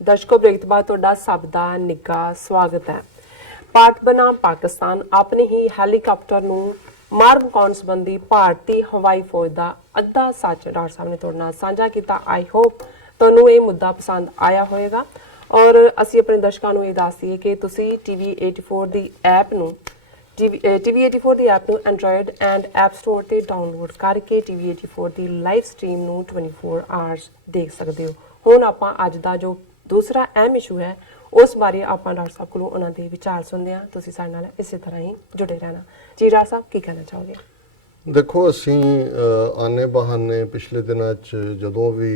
दर्शकों ब्रेक तो बाद तुहाडा सब दा निੱਘਾ स्वागत है। पाक बनाम पाकिस्तान अपने ही हैलीकॉप्टर नूं मार मुकाउण संबंधी भारतीय हवाई फौज का अद्धा सच डॉक्टर साहब ने तुहाडे नाल साझा किया। आई होप तुहानूं ये मुद्दा पसंद आया होएगा और असीं अपने दर्शकों नूं ये दस दईए कि तुसीं TV 84 की ऐप नूं TV 84 की ऐप नूं एंड्रॉयड एंड ऐप स्टोर ते डाउनलोड करके TV 84 की लाइव स्ट्रीम नूं 24 आवर्स देख सकते हो। हुण आपां अज दा जो दूसरा अहम इशू है उस बारे आपां डॉक्टर साहब कोलों उन्हां दे विचार सुनदे हां। तुसीं साडे नाल इसे तरह ही जुड़े रहना जी। डॉक्टर साहब की कहना चाहोगे? देखो असीं आने बहाने पिछले दिनों जदों भी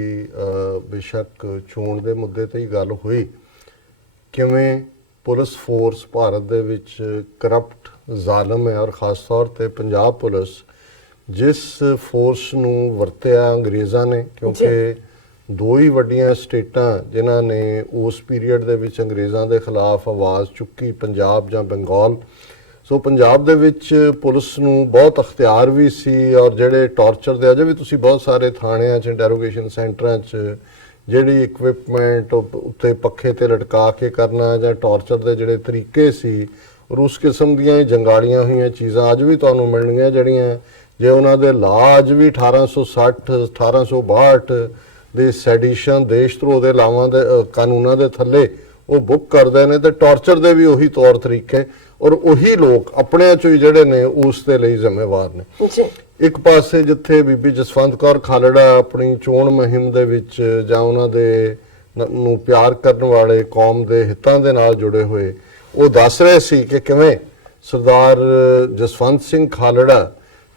बेशक चोण के मुद्दे ते ही गल हुई किवें पुलिस फोर्स भारत दे विच करप्ट जालम है और खास तौर पर पंजाब पुलिस जिस फोर्स नूं वरतिया अंग्रेज़ां ने, क्योंकि दो ही वड्डियां स्टेटां जिन्हां ने उस पीरीयड दे विच अंग्रेज़ां दे खिलाफ आवाज़ चुकी, पंजाब जां बंगाल। सो पंजाब दे विच पुलिस नूं बहुत अख्तियार भी सी और जिहड़े टॉर्चर दे अजे भी तुसीं बहुत सारे थाणियां च इंटैरोगेशन सेंटरां च जिहड़ी इक्विपमेंट उत्ते पक्खे ते लटका के करना जां टॉर्चर दे जिहड़े तरीके सी और उस किस्म दीयां जंगाड़ियां होईयां चीज़ां अज भी तुहानूं मिलणगीਆਂ ਜਿਹੜੀਆਂ जे उन्हां दे ला अज भी 1860 1862 ਦੇ ਸੈਡੀਸ਼ਨ ਦੇਸ਼ ਧਰੋਹ ਦੇ ਲਾਵਾਂ ਦੇ ਕਾਨੂੰਨਾਂ ਦੇ ਥੱਲੇ ਉਹ ਬੁੱਕ ਕਰਦੇ ਨੇ ਤੇ ਟਾਰਚਰ ਦੇ ਵੀ ਉਹੀ ਤੌਰ ਤਰੀਕੇ ਔਰ ਉਹੀ ਲੋਕ ਆਪਣਿਆਂ ਚੋਂ ਹੀ ਜਿਹੜੇ ਨੇ ਉਸ ਦੇ ਲਈ ਜ਼ਿੰਮੇਵਾਰ ਨੇ ਜੀ। ਇੱਕ ਪਾਸੇ ਜਿੱਥੇ ਬੀਬੀ ਜਸਵੰਤ ਕੌਰ ਖਾਲੜਾ ਆਪਣੀ ਚੋਣ ਮੁਹਿੰਮ ਦੇ ਵਿੱਚ ਜਾਂ ਉਹਨਾਂ ਦੇ ਨੂੰ ਪਿਆਰ ਕਰਨ ਵਾਲੇ ਕੌਮ ਦੇ ਹਿੱਤਾਂ ਦੇ ਨਾਲ ਜੁੜੇ ਹੋਏ ਉਹ ਦੱਸ ਰਹੇ ਸੀ ਕਿ ਕਿਵੇਂ ਸਰਦਾਰ ਜਸਵੰਤ ਸਿੰਘ ਖਾਲੜਾ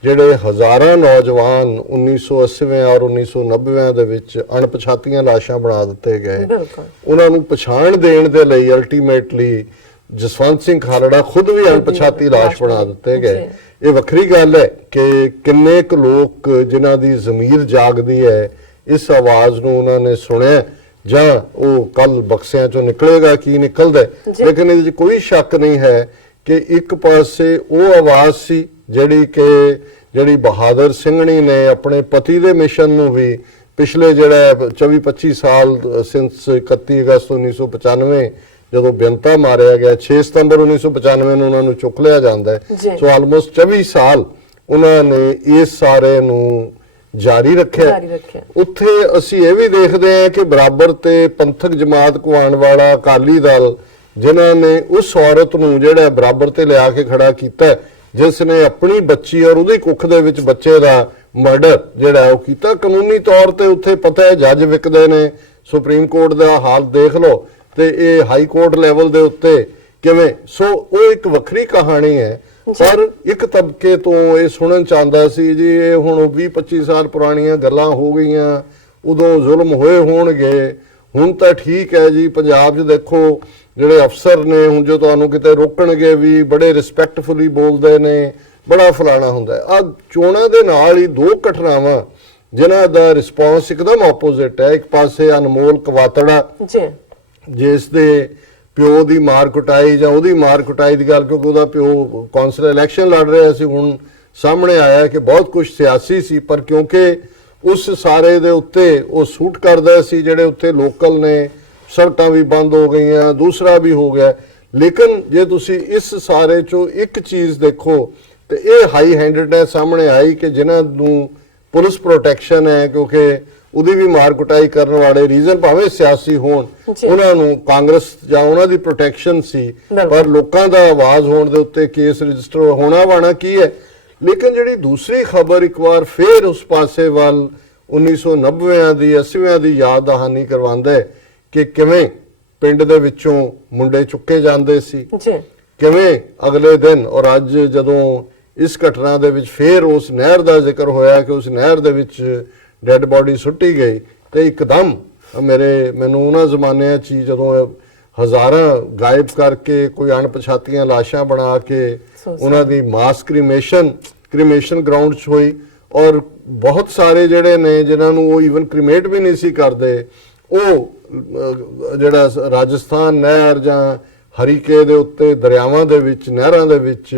ਜਿਹੜੇ ਹਜ਼ਾਰਾਂ ਨੌਜਵਾਨ 1980 ਔਰ 1990 ਦੇ ਵਿੱਚ ਅਣਪਛਾਤੀਆਂ ਲਾਸ਼ਾਂ ਬਣਾ ਦਿੱਤੇ ਗਏ, ਉਹਨਾਂ ਨੂੰ ਪਛਾਣ ਦੇਣ ਦੇ ਲਈ ਅਲਟੀਮੇਟਲੀ ਜਸਵੰਤ ਸਿੰਘ ਖਾਲੜਾ ਖੁਦ ਵੀ ਅਣਪਛਾਤੀ ਲਾਸ਼ ਬਣਾ ਦਿੱਤੇ ਗਏ। ਇਹ ਵੱਖਰੀ ਗੱਲ ਹੈ ਕਿ ਕਿੰਨੇ ਕੁ ਲੋਕ ਜਿਨ੍ਹਾਂ ਦੀ ਜ਼ਮੀਰ ਜਾਗਦੀ ਹੈ ਇਸ ਆਵਾਜ਼ ਨੂੰ ਉਹਨਾਂ ਨੇ ਸੁਣਿਆ ਜਾਂ ਉਹ ਕੱਲ ਬਕਸਿਆਂ ਚੋਂ ਨਿਕਲੇਗਾ ਕੀ ਨਿਕਲਦਾ, ਲੇਕਿਨ ਇਹਦੇ 'ਚ ਕੋਈ ਸ਼ੱਕ ਨਹੀਂ ਹੈ ਕਿ ਇੱਕ ਪਾਸੇ ਉਹ ਆਵਾਜ਼ ਸੀ ਜਿਹੜੀ ਬਹਾਦਰ ਸਿੰਘਣੀ ਨੇ ਆਪਣੇ ਪਤੀ ਦੇ ਮਿਸ਼ਨ ਨੂੰ ਵੀ ਪਿਛਲੇ ਜਿਹੜਾ 24-25 ਸਾਲ ਸਿੰਸ 31 ਅਗਸਤ 1995 ਜਦੋਂ ਬੇਨਤਾ ਮਾਰਿਆ ਗਿਆ 6 ਸਤੰਬਰ 1995 ਨੂੰ ਉਹਨਾਂ ਨੂੰ ਚੁੱਕ ਲਿਆ ਜਾਂਦਾ ਹੈ। ਸੋ ਆਲਮੋਸਟ 24 ਸਾਲ ਉਹਨਾਂ ਨੇ ਇਸ ਸਾਰੇ ਨੂੰ ਜਾਰੀ ਰੱਖਿਆ। ਉੱਥੇ ਅਸੀਂ ਇਹ ਵੀ ਦੇਖਦੇ ਹਾਂ ਕਿ ਬਰਾਬਰ ਤੇ ਪੰਥਕ ਜਮਾਤ ਕੋ ਆਉਣ ਵਾਲਾ ਅਕਾਲੀ ਦਲ ਜਿਨ੍ਹਾਂ ਨੇ ਉਸ ਔਰਤ ਨੂੰ ਜਿਹੜਾ ਬਰਾਬਰ ਤੇ ਲਿਆ ਕੇ ਖੜਾ ਕੀਤਾ ਜਿਸ ਨੇ ਆਪਣੀ ਬੱਚੀ ਔਰ ਉਹਦੀ ਕੁੱਖ ਦੇ ਵਿੱਚ ਬੱਚੇ ਦਾ ਮਰਡਰ ਜਿਹੜਾ ਉਹ ਕੀਤਾ। ਕਾਨੂੰਨੀ ਤੌਰ ਤੇ ਉੱਥੇ ਪਤਾ ਹੈ ਜੱਜ ਵਿਕਦੇ ਨੇ, ਸੁਪਰੀਮ ਕੋਰਟ ਦਾ ਹਾਲ ਦੇਖ ਲਓ ਤੇ ਇਹ ਹਾਈ ਕੋਰਟ ਲੈਵਲ ਦੇ ਉੱਤੇ ਕਿਵੇਂ। ਸੋ ਉਹ ਇੱਕ ਵੱਖਰੀ ਕਹਾਣੀ ਹੈ ਪਰ ਇੱਕ ਤਬਕੇ ਤੋਂ ਇਹ ਸੁਣਨ ਚਾਹੁੰਦਾ ਸੀ ਜੀ ਇਹ ਹੁਣ 20-25 ਸਾਲ ਪੁਰਾਣੀਆਂ ਗੱਲਾਂ ਹੋ ਗਈਆਂ, ਉਦੋਂ ਜ਼ੁਲਮ ਹੋਏ ਹੋਣਗੇ, ਹੁਣ ਤਾਂ ਠੀਕ ਹੈ ਜੀ। ਪੰਜਾਬ 'ਚ ਦੇਖੋ ਜਿਹੜੇ ਅਫਸਰ ਨੇ ਹੁਣ ਜੋ ਤੁਹਾਨੂੰ ਕਿਤੇ ਰੋਕਣਗੇ ਵੀ ਬੜੇ ਰਿਸਪੈਕਟਫੁਲੀ ਬੋਲਦੇ ਨੇ, ਬੜਾ ਫਲਾਣਾ ਹੁੰਦਾ। ਆ ਚੋਣਾਂ ਦੇ ਨਾਲ ਹੀ ਦੋ ਘਟਨਾਵਾਂ ਜਿਨ੍ਹਾਂ ਦਾ ਰਿਸਪੌਂਸ ਇੱਕਦਮ ਆਪੋਜ਼ਿਟ ਹੈ। ਇੱਕ ਪਾਸੇ ਅਨਮੋਲ ਕਵਾਤੜਾ ਜਿਸ ਦੇ ਪਿਓ ਦੀ ਮਾਰ ਕੁਟਾਈ ਜਾਂ ਉਹਦੀ ਮਾਰ ਕੁਟਾਈ ਦੀ ਗੱਲ, ਕਿਉਂਕਿ ਉਹਦਾ ਪਿਓ ਕੌਂਸਲ ਇਲੈਕਸ਼ਨ ਲੜ ਰਿਹਾ ਸੀ, ਹੁਣ ਸਾਹਮਣੇ ਆਇਆ ਕਿ ਬਹੁਤ ਕੁਝ ਸਿਆਸੀ ਸੀ ਪਰ ਕਿਉਂਕਿ ਉਸ ਸਾਰੇ ਦੇ ਉੱਤੇ ਉਹ ਸੂਟ ਕਰਦਾ ਸੀ ਜਿਹੜੇ ਉੱਥੇ ਲੋਕਲ ਨੇ, ਸੜਕਾਂ ਵੀ ਬੰਦ ਹੋ ਗਈਆਂ, ਦੂਸਰਾ ਵੀ ਹੋ ਗਿਆ। ਲੇਕਿਨ ਜੇ ਤੁਸੀਂ ਇਸ ਸਾਰੇ ਚੋਂ ਇੱਕ ਚੀਜ਼ ਦੇਖੋ ਤੇ ਇਹ ਹਾਈ ਹੈਂਡਡਨੈਸ ਸਾਹਮਣੇ ਆਈ ਕਿ ਜਿਨ੍ਹਾਂ ਨੂੰ ਪੁਲਿਸ ਪ੍ਰੋਟੈਕਸ਼ਨ ਹੈ ਕਿਉਂਕਿ ਉਹਦੀ ਵੀ ਮਾਰ ਕੁਟਾਈ ਕਰਨ ਵਾਲੇ ਰੀਜ਼ਨ ਭਾਵੇਂ ਸਿਆਸੀ ਹੋਣ ਉਹਨਾਂ ਨੂੰ ਕਾਂਗਰਸ ਜਾਂ ਉਹਨਾਂ ਦੀ ਪ੍ਰੋਟੈਕਸ਼ਨ ਸੀ ਪਰ ਲੋਕਾਂ ਦਾ ਆਵਾਜ਼ ਹੋਣ ਦੇ ਉੱਤੇ ਕੇਸ ਰਜਿਸਟਰ ਹੋਣਾ ਵਾਣਾ ਕੀ ਹੈ। ਲੇਕਿਨ ਜਿਹੜੀ ਦੂਸਰੀ ਖਬਰ ਇੱਕ ਵਾਰ ਫੇਰ ਉਸ ਪਾਸੇ ਵੱਲ 1990 ਦੀ 80 ਦੀ ਯਾਦ ਦਹਾਨੀ ਕਰਵਾਉਂਦਾ ਹੈ ਕਿ ਕਿਵੇਂ ਪਿੰਡ ਦੇ ਵਿੱਚੋਂ ਮੁੰਡੇ ਚੁੱਕੇ ਜਾਂਦੇ ਸੀ, ਕਿਵੇਂ ਅਗਲੇ ਦਿਨ ਔਰ ਅੱਜ ਜਦੋਂ ਇਸ ਘਟਨਾ ਦੇ ਵਿੱਚ ਫੇਰ ਉਸ ਨਹਿਰ ਦਾ ਜ਼ਿਕਰ ਹੋਇਆ ਕਿ ਉਸ ਨਹਿਰ ਦੇ ਵਿੱਚ ਡੈੱਡ ਬੋਡੀ ਸੁੱਟੀ ਗਈ ਤੇ ਇੱਕਦਮ ਮੈਨੂੰ ਉਹਨਾਂ ਜ਼ਮਾਨਿਆਂ 'ਚ ਜਦੋਂ ਹਜ਼ਾਰਾਂ ਗਾਇਬ ਕਰਕੇ ਕੋਈ ਅਣਪਛਾਤੀਆਂ ਲਾਸ਼ਾਂ ਬਣਾ ਕੇ ਉਹਨਾਂ ਦੀ ਮਾਸ ਕ੍ਰੀਮੇਸ਼ਨ ਗਰਾਊਂਡ 'ਚ ਹੋਈ ਔਰ ਬਹੁਤ ਸਾਰੇ ਜਿਹੜੇ ਨੇ ਜਿਨ੍ਹਾਂ ਨੂੰ ਉਹ ਈਵਨ ਕ੍ਰੀਮੇਟ ਵੀ ਨਹੀਂ ਸੀ ਕਰਦੇ ਉਹ ਜਿਹੜਾ ਰਾਜਸਥਾਨ ਨਹਿਰ ਜਾਂ ਹਰੀਕੇ ਦੇ ਉੱਤੇ ਦਰਿਆਵਾਂ ਦੇ ਵਿੱਚ ਨਹਿਰਾਂ ਦੇ ਵਿੱਚ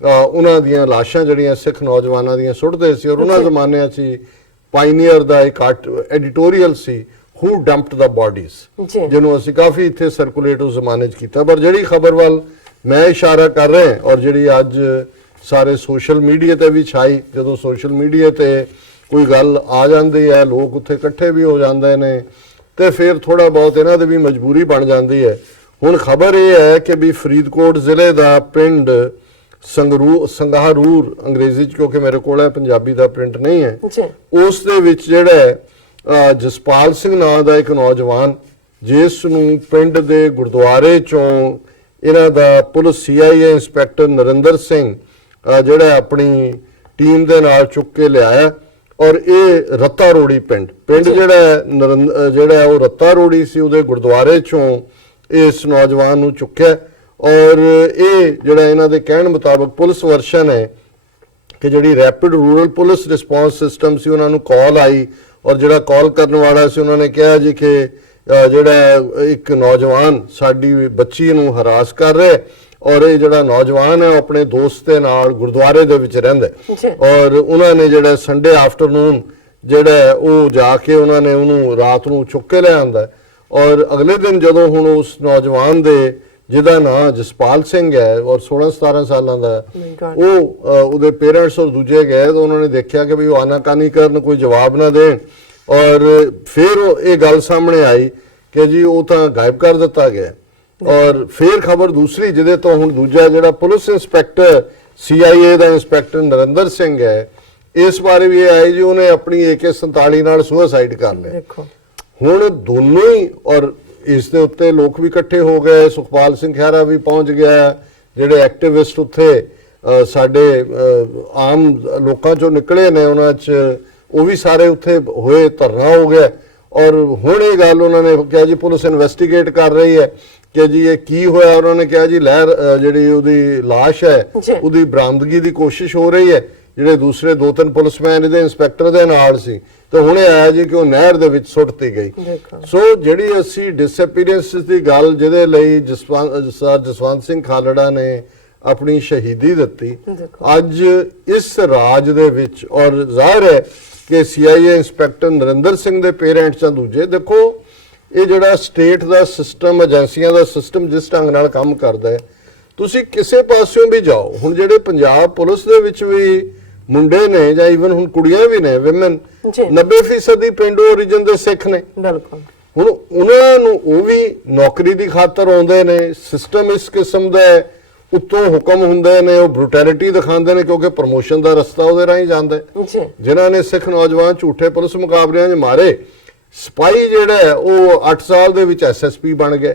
ਉਹਨਾਂ ਦੀਆਂ ਲਾਸ਼ਾਂ ਜਿਹੜੀਆਂ ਸਿੱਖ ਨੌਜਵਾਨਾਂ ਦੀਆਂ ਸੁੱਟਦੇ ਸੀ ਔਰ ਉਹਨਾਂ ਜ਼ਮਾਨਿਆਂ 'ਚ ਪਾਇਨੀਅਰ ਦਾ ਇੱਕ editorial C who dumped the bodies, ਜਿਹਨੂੰ ਅਸੀਂ ਕਾਫੀ ਇੱਥੇ ਸਰਕੂਲੇਟ ਉਸ ਜ਼ਮਾਨੇ 'ਚ ਕੀਤਾ। ਪਰ ਜਿਹੜੀ ਖਬਰ ਵੱਲ ਮੈਂ ਇਸ਼ਾਰਾ ਕਰ ਰਿਹਾ ਔਰ ਜਿਹੜੀ ਅੱਜ ਸਾਰੇ ਸੋਸ਼ਲ ਮੀਡੀਆ ਤੇ ਵੀ ਛਾਈ, ਜਦੋਂ ਸੋਸ਼ਲ ਮੀਡੀਆ ਤੇ ਕੋਈ ਗੱਲ ਆ ਜਾਂਦੀ ਹੈ ਲੋਕ ਉੱਥੇ ਇਕੱਠੇ ਵੀ ਹੋ ਜਾਂਦੇ ਨੇ ਤੇ ਫਿਰ ਥੋੜਾ ਬਹੁਤ ਇਹਨਾਂ ਦੀ ਵੀ ਮਜਬੂਰੀ ਬਣ ਜਾਂਦੀ ਹੈ। ਹੁਣ ਖਬਰ ਇਹ ਹੈ ਕਿ ਵੀ ਫਰੀਦਕੋਟ ਜ਼ਿਲ੍ਹੇ ਦਾ ਪਿੰਡ ਸੰਗਾਰੂਰ, ਅੰਗਰੇਜ਼ੀ 'ਚ ਕਿਉਂਕਿ ਮੇਰੇ ਕੋਲ ਹੈ, ਪੰਜਾਬੀ ਦਾ ਪ੍ਰਿੰਟ ਨਹੀਂ ਹੈ, ਉਸ ਦੇ ਵਿੱਚ ਜਿਹੜਾ ਜਸਪਾਲ ਸਿੰਘ ਨਾਂ ਦਾ ਇੱਕ ਨੌਜਵਾਨ, ਜਿਸ ਨੂੰ ਪਿੰਡ ਦੇ ਗੁਰਦੁਆਰੇ ਚੋਂ ਇਹਨਾਂ ਦਾ police CIA inspector Narinder Singh ਜਿਹੜਾ ਆਪਣੀ ਟੀਮ ਦੇ ਨਾਲ ਚੁੱਕ ਕੇ ਲਿਆਇਆ ਔਰ ਇਹ ਰੱਤਾ ਰੋੜੀ ਪਿੰਡ ਜਿਹੜਾ ਉਹ ਰੱਤਾ ਰੋੜੀ ਸੀ, ਉਹਦੇ ਗੁਰਦੁਆਰੇ ਚੋਂ ਇਸ ਨੌਜਵਾਨ ਨੂੰ ਚੁੱਕਿਆ ਔਰ ਇਹ ਜਿਹੜਾ ਇਹਨਾਂ ਦੇ ਕਹਿਣ ਮੁਤਾਬਕ ਪੁਲਿਸ ਵਰਸ਼ਨ ਹੈ ਕਿ ਜਿਹੜੀ rapid rural police response system ਸੀ ਉਹਨਾਂ ਨੂੰ ਕਾਲ ਆਈ ਔਰ ਜਿਹੜਾ ਕਾਲ ਕਰਨ ਵਾਲਾ ਸੀ ਉਹਨਾਂ ਨੇ ਕਿਹਾ ਜੀ ਕਿ ਜਿਹੜਾ ਇੱਕ ਨੌਜਵਾਨ ਸਾਡੀ ਬੱਚੀ ਨੂੰ ਹਰਾਸ ਕਰ ਰਿਹਾ ਔਰ ਇਹ ਜਿਹੜਾ ਨੌਜਵਾਨ ਹੈ ਆਪਣੇ ਦੋਸਤ ਦੇ ਨਾਲ ਗੁਰਦੁਆਰੇ ਦੇ ਵਿੱਚ ਰਹਿੰਦਾ ਔਰ ਉਹਨਾਂ ਨੇ ਜਿਹੜਾ ਸੰਡੇ ਆਫਟਰਨੂਨ ਜਿਹੜਾ ਉਹ ਜਾ ਕੇ ਉਹਨਾਂ ਨੇ ਉਹਨੂੰ ਰਾਤ ਨੂੰ ਚੁੱਕ ਕੇ ਲੈ ਆਂਦਾ ਔਰ ਅਗਲੇ ਦਿਨ ਜਦੋਂ ਹੁਣ ਉਸ ਨੌਜਵਾਨ ਦੇ ਜਿਹਦਾ ਨਾਂ ਜਸਪਾਲ ਸਿੰਘ ਹੈ ਔਰ 16-17 ਸਾਲਾਂ ਦਾ ਉਹ ਉਹਦੇ ਪੇਰੈਂਟਸ ਔਰ ਦੂਜੇ ਗਏ ਤਾਂ ਉਹਨਾਂ ਨੇ ਦੇਖਿਆ ਕਿ ਵੀ ਉਹ ਆਨਾਕਾਨੀ ਕਰਨ, ਕੋਈ ਜਵਾਬ ਨਾ ਦੇਣ ਔਰ ਫਿਰ ਇਹ ਗੱਲ ਸਾਹਮਣੇ ਆਈ ਕਿ ਜੀ ਉਹ ਤਾਂ ਗਾਇਬ ਕਰ ਦਿੱਤਾ ਗਿਆ ਔਰ ਫਿਰ ਖਬਰ ਦੂਸਰੀ ਜਿਹਦੇ ਤੋਂ ਹੁਣ ਦੂਜਾ ਜਿਹੜਾ ਪੁਲਿਸ ਇੰਸਪੈਕਟਰ CIA ਦਾ ਇੰਸਪੈਕਟਰ ਨਰਿੰਦਰ ਸਿੰਘ ਹੈ, ਇਸ ਬਾਰੇ ਵੀ ਇਹ ਆਈ ਜੀ ਉਹਨੇ ਆਪਣੀ AK-47 ਨਾਲ ਸੁਸਾਈਡ ਕਰ ਲਿਆ। ਹੁਣ ਦੋਨੋਂ ਹੀ ਔਰ ਇਸ ਦੇ ਉੱਤੇ ਲੋਕ ਵੀ ਇਕੱਠੇ ਹੋ ਗਏ, ਸੁਖਪਾਲ ਸਿੰਘ ਖਹਿਰਾ ਵੀ ਪਹੁੰਚ ਗਿਆ, ਜਿਹੜੇ ਐਕਟਿਵਿਸਟ ਉੱਥੇ ਸਾਡੇ ਆਮ ਲੋਕਾਂ ਚੋਂ ਨਿਕਲੇ ਨੇ ਉਹਨਾਂ 'ਚ ਉਹ ਵੀ ਸਾਰੇ ਉੱਥੇ ਹੋਏ, ਧਰਨਾ ਹੋ ਗਿਆ ਔਰ ਹੁਣ ਇਹ ਗੱਲ ਉਹਨਾਂ ਨੇ ਕਿਹਾ ਜੀ ਪੁਲਿਸ ਇਨਵੈਸਟੀਗੇਟ ਕਰ ਰਹੀ ਹੈ ਕਿ ਜੀ ਇਹ ਕੀ ਹੋਇਆ। ਉਹਨਾਂ ਨੇ ਕਿਹਾ ਜੀ ਲਹਿਰ ਜਿਹੜੀ ਉਹਦੀ ਲਾਸ਼ ਹੈ ਉਹਦੀ ਬਰਾਮਦਗੀ ਦੀ ਕੋਸ਼ਿਸ਼ ਹੋ ਰਹੀ ਹੈ, ਜਿਹੜੇ ਦੂਸਰੇ 2-3 ਪੁਲਿਸਮੈਨ ਇਹਦੇ ਇੰਸਪੈਕਟਰ ਦੇ ਨਾਲ ਸੀ ਤੇ ਹੁਣੇ ਆਇਆ ਜੀ ਕਿ ਉਹ ਨਹਿਰ ਦੇ ਵਿੱਚ ਸੁੱਟਤੀ ਗਈ। ਸੋ ਜਿਹੜੀ ਅਸੀਂ ਡਿਸਅਪੀਅਰੈਂਸ ਦੀ ਗੱਲ ਜਿਹਦੇ ਲਈ ਜਸਵੰਤ ਸਿੰਘ ਖਾਲੜਾ ਨੇ ਆਪਣੀ ਸ਼ਹੀਦੀ ਦਿੱਤੀ, ਅੱਜ ਇਸ ਰਾਜ ਦੇ ਵਿੱਚ ਔਰ ਜ਼ਾਹਿਰ ਹੈ ਕਿ CIA ਇੰਸਪੈਕਟਰ ਨਰਿੰਦਰ ਸਿੰਘ ਦੇ ਪੇਰੈਂਟਸ ਜਾਂ ਦੂਜੇ, ਦੇਖੋ ਇਹ ਜਿਹੜਾ ਸਟੇਟ ਦਾ ਸਿਸਟਮ, ਏਜੰਸੀਆਂ ਦਾ ਸਿਸਟਮ ਜਿਸ ਢੰਗ ਨਾਲ ਕੰਮ ਕਰਦਾ ਹੈ, ਤੁਸੀਂ ਕਿਸੇ ਪਾਸਿਓਂ ਵੀ ਜਾਓ, ਹੁਣ ਜਿਹੜੇ ਪੰਜਾਬ ਪੁਲਿਸ ਦੇ ਵਿੱਚ ਵੀ ਮੁੰਡੇ ਨੇ ਜਾਂ ਈਵਨ ਹੁਣ ਕੁੜੀਆਂ ਵੀ ਨੇ, ਵਿਮਨ 90% ਪਿੰਡੂ ਓਰੀਜਨ ਦੇ ਸਿੱਖ ਨੇ। ਬਿਲਕੁਲ। ਹੁਣ ਉਹਨਾਂ ਨੂੰ ਉਹ ਵੀ ਨੌਕਰੀ ਦੀ ਖਾਤਰ ਆਉਂਦੇ ਨੇ, ਸਿਸਟਮ ਇਸ ਕਿਸਮ ਦਾ ਉੱਤੋਂ ਹੁਕਮ ਹੁੰਦੇ ਨੇ, ਉਹ ਬਰੂਟੈਲਿਟੀ ਦਿਖਾਉਂਦੇ ਨੇ ਕਿਉਂਕਿ ਪ੍ਰਮੋਸ਼ਨ ਦਾ ਰਸਤਾ ਉਹਦੇ ਰਾਹੀਂ ਜਾਂਦਾ। ਜਿਨ੍ਹਾਂ ਨੇ ਸਿੱਖ ਨੌਜਵਾਨ ਝੂਠੇ ਪੁਲਿਸ ਮੁਕਾਬਲਿਆਂ 'ਚ ਮਾਰੇ, ਸਿਪਾਹੀ ਜਿਹੜਾ ਉਹ 8 ਸਾਲ ਦੇ ਵਿੱਚ SSP ਬਣ ਗਏ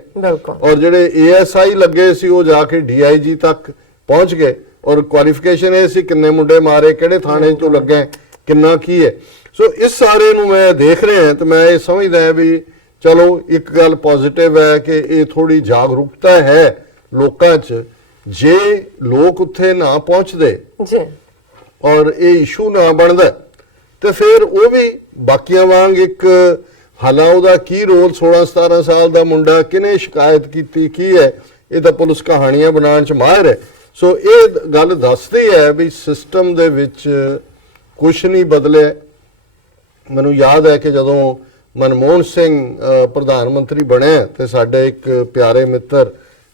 ਔਰ ਜਿਹੜੇ ASI ਲੱਗੇ ਸੀ ਉਹ ਜਾ ਕੇ DIG ਤੱਕ ਪਹੁੰਚ ਗਏ ਔਰ ਕੁਆਲੀਫਿਕੇਸ਼ਨ ਇਹ ਸੀ ਕਿੰਨੇ ਮੁੰਡੇ ਮਾਰੇ, ਕਿਹੜੇ ਥਾਣੇ ਤੋਂ ਲੱਗੇ, ਕਿੰਨਾ ਕੀ ਹੈ। ਸੋ ਇਸ ਸਾਰੇ ਨੂੰ ਮੈਂ ਦੇਖ ਰਿਹਾ ਤੇ ਮੈਂ ਇਹ ਸਮਝਦਾ ਵੀ ਚਲੋ ਇੱਕ ਗੱਲ ਪੋਜ਼ਿਟਿਵ ਹੈ ਕਿ ਇਹ ਥੋੜੀ ਜਾਗਰੂਕਤਾ ਹੈ ਲੋਕਾਂ 'ਚ। ਜੇ ਲੋਕ ਉੱਥੇ ਨਾ ਪਹੁੰਚਦੇ ਔਰ ਇਹ ਇਸ਼ੂ ਨਾ ਬਣਦਾ ਤੇ ਫਿਰ ਉਹ ਵੀ ਬਾਕੀਆਂ ਵਾਂਗ ਇੱਕ ਹਾਲਾ ਉਹਦਾ ਕੀ ਰੋਲ, 16-17 ਸਾਲ ਦਾ ਮੁੰਡਾ ਕਿਹਨੇ ਸ਼ਿਕਾਇਤ ਕੀਤੀ, ਕੀ ਹੈ, ਇਹ ਤਾਂ ਪੁਲਿਸ ਕਹਾਣੀਆਂ ਬਣਾਉਣ 'ਚ ਮਾਹਿਰ ਹੈ। ਸੋ ਇਹ ਗੱਲ ਦੱਸਦੀ ਹੈ ਵੀ ਸਿਸਟਮ ਦੇ ਵਿੱਚ ਕੁਛ ਨਹੀਂ ਬਦਲਿਆ। ਮੈਨੂੰ ਯਾਦ ਹੈ ਕਿ ਜਦੋਂ ਮਨਮੋਹਨ ਸਿੰਘ ਪ੍ਰਧਾਨ ਮੰਤਰੀ ਬਣਿਆ ਤੇ ਸਾਡੇ ਇੱਕ ਪਿਆਰੇ ਮਿੱਤਰ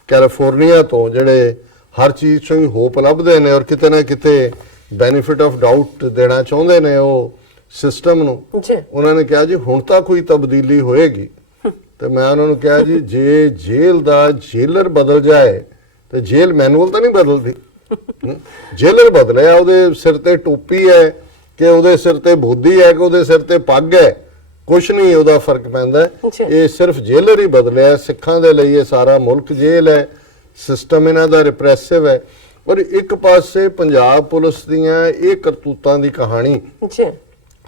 ਕੈਲੀਫੋਰਨੀਆ ਤੋਂ ਜਿਹੜੇ ਹਰ ਚੀਜ਼ 'ਚੋਂ ਹੀ ਹੋਪ ਲੱਭਦੇ ਨੇ ਔਰ ਕਿਤੇ ਨਾ ਕਿਤੇ ਬੈਨੀਫਿਟ ਆਫ ਡਾਊਟ ਦੇਣਾ ਚਾਹੁੰਦੇ ਨੇ ਉਹ ਸਿਸਟਮ ਨੂੰ, ਉਹਨਾਂ ਨੇ ਕਿਹਾ ਜੀ ਹੁਣ ਤਾਂ ਕੋਈ ਤਬਦੀਲੀ ਹੋਏਗੀ। ਤੇ ਮੈਂ ਉਹਨਾਂ ਨੂੰ ਕਿਹਾ ਜੀ ਜੇ ਜੇਲ੍ਹ ਦਾ ਜੇਲਰ ਬਦਲ ਜਾਏ ਤੇ ਜੇਲ੍ਹ ਮੈਨੂਅਲ ਤਾਂ ਨਹੀਂ ਬਦਲਦੀ। ਜੇਲਰ ਬਦਲਿਆ, ਉਹਦੇ ਸਿਰ ਤੇ ਟੋਪੀ ਹੈ ਕਿ ਉਹਦੇ ਸਿਰ ਤੇ ਬੋਦੀ ਹੈ ਕਿ ਉਹਦੇ ਸਿਰ ਤੇ ਪੱਗ ਹੈ, ਕੁਛ ਨਹੀਂ ਉਹਦਾ ਫਰਕ ਪੈਂਦਾ। ਇਹ ਸਿਰਫ ਜੇਲਰ ਹੀ ਬਦਲਿਆ। ਸਿੱਖਾਂ ਦੇ ਲਈ ਇਹ ਸਾਰਾ ਮੁਲਕ ਜੇਲ੍ਹ ਹੈ, ਸਿਸਟਮ ਇਹਨਾਂ ਦਾ ਰਿਪਰੈਸਿਵ ਹੈ। ਔਰ ਇੱਕ ਪਾਸੇ ਪੰਜਾਬ ਪੁਲਿਸ ਦੀਆਂ ਇਹ ਕਰਤੂਤਾਂ ਦੀ ਕਹਾਣੀ